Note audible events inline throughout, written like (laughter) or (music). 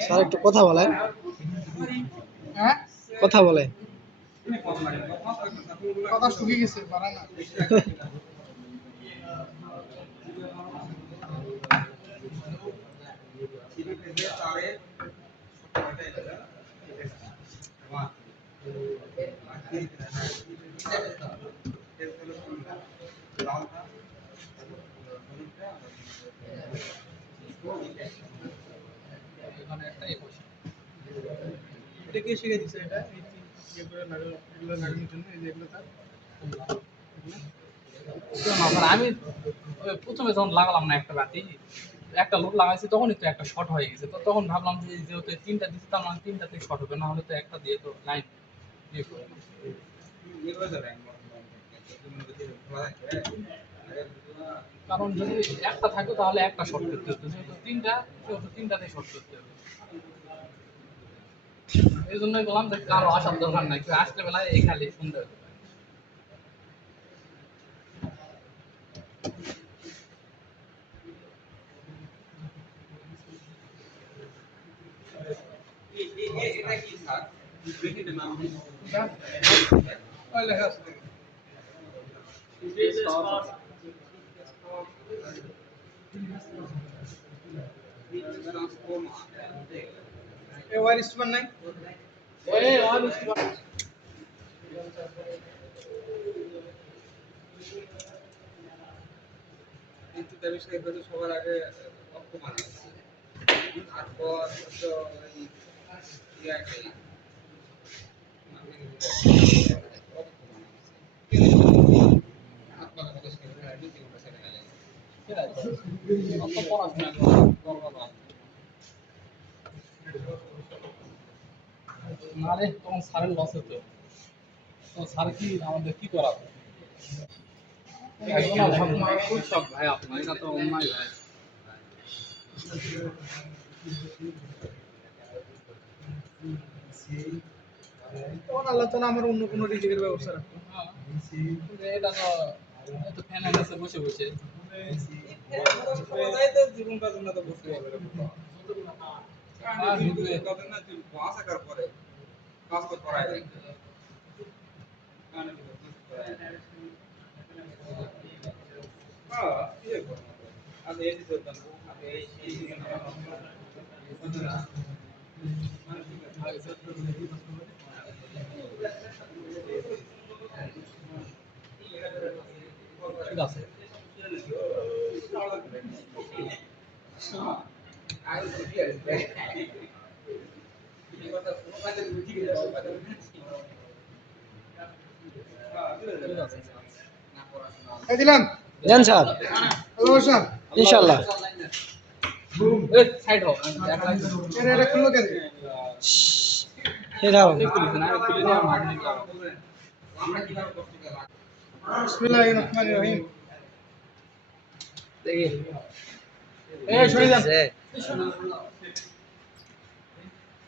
Sir একটু কথা বলেন। হ্যাঁ? কথা বলেন। কথা শুকিয়ে গেছে না। এটা (laughs) কে শিখে দিছে এটা, এই যে করে লাগানো এগুলো লাগানোর জন্য এই যে এগুলো তার আমি প্রথমে যখন লাগালাম না একটা বাতি, একটা লোড লাগাইছি, তখনই তো একটা শর্ট হয়ে গেছে। তো তখন ভাবলাম যে যেহেতু তিনটা দিচ্ছি তার মানে তিনটাতে শর্ট হবে না হলে তো একটা দিয়ে তো লাইন দিয়ে করবে। কারণ যদি একটা থাকে, তাহলে একটা শর্ট করতে হতো যেহেতু তিনটা, সেহেতু তিনটাতে শর্ট করতে হবে। এই জন্যই বললাম যে কারো আসার দরকার নাই কেউ আসলে বেলায় এই খালি সুন্দর ওই লেখা আছে দেখেন। এ নাই এই আর কিন্তু তার বিষয়ে সবার আগে অপমান তারপর মানে অপমান আছে আপনার কথা শুনে নীতি কথা ছেড়ে গেলেন অত পড়াশোনা করব না না রে তখন স্যারের লস হতো। তো স্যার কি আমাদের কি খুব ভাই আপনার এটা তো অন্যায় ভাই তখন আল্লাহ তালা আমার অন্য কোনো রিজিকের ব্যবস্থা রাখতো। হ্যাঁ, এটা তো তো ফ্যানের কাছে বসে বসে। জীবনটা জন্য তো বুঝতে হবে না। তুই পাস আকার পরে পাস তো করাই যায় মানে হ্যাঁ কি করব আমি এই দিতে দাম আমি এই এই ঠিক আছে ঠিক আছে এই দিলাম। দেন স্যার। ইনশাল্লাহ দেখি।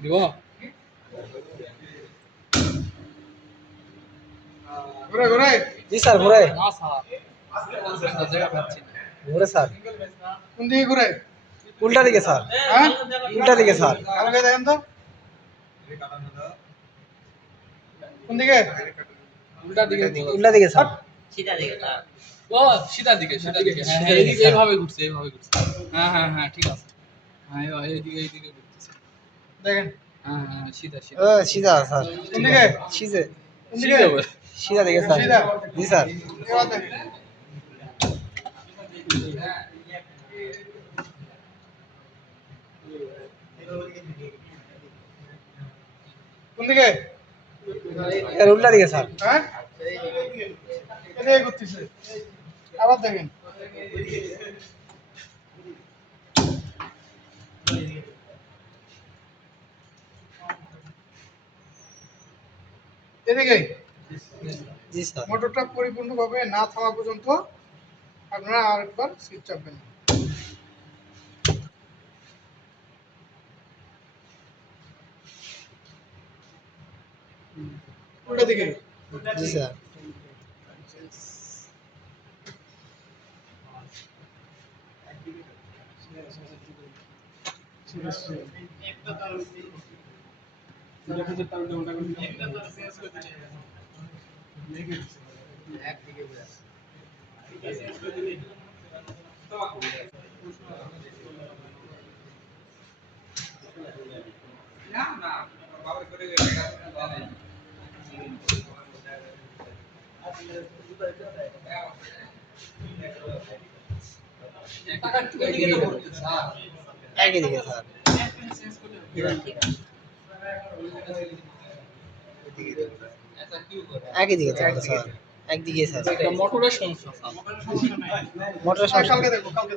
দিব। ঘুরে ঘুরে। জি স্যার ঘুরে। না স্যার। একটা জায়গা পাচ্ছি না ঘুরে স্যার। কোন দিকে ঘুরে? উল্টা দিকে স্যার। হ্যাঁ? উল্টা দিকে স্যার। দেখেন তো। কোন দিকে? উল্টা দিকে উল্টা দিকে স্যার। ও সিধা দিকে সিধা দিকে। হ্যাঁ হ্যাঁ এইভাবে ঘুরছে এইভাবে ঘুরছে। হ্যাঁ হ্যাঁ হ্যাঁ ঠিক আছে। হ্যাঁ এইদিকে এইদিকে দেখেন। হ্যাঁ হ্যাঁ সিধা স্যার। সিধে। সিধা স্যার। জি স্যার। কোন দিকে এর উল্টা দিকে স্যার। হ্যাঁ? আবার দেখেন। থেকে মোটরটা পরিপূর্ণভাবে না থামা পর্যন্ত আপনারা আরেকবার সুইচ চাপবেন। উল্টা দিকে জি স্যার। যেটা থেকে তার যেমনটা করে একটা তার চেঞ্জ করে দিতে লেগে দিচ্ছে একদিকে চেঞ্জ করে দিলে না না বাবার করে গেছে একই দিকে স্যার একদিকে স্যার মোটরের সমস্যা স্যার সমস্যা কালকে দেখো কালকে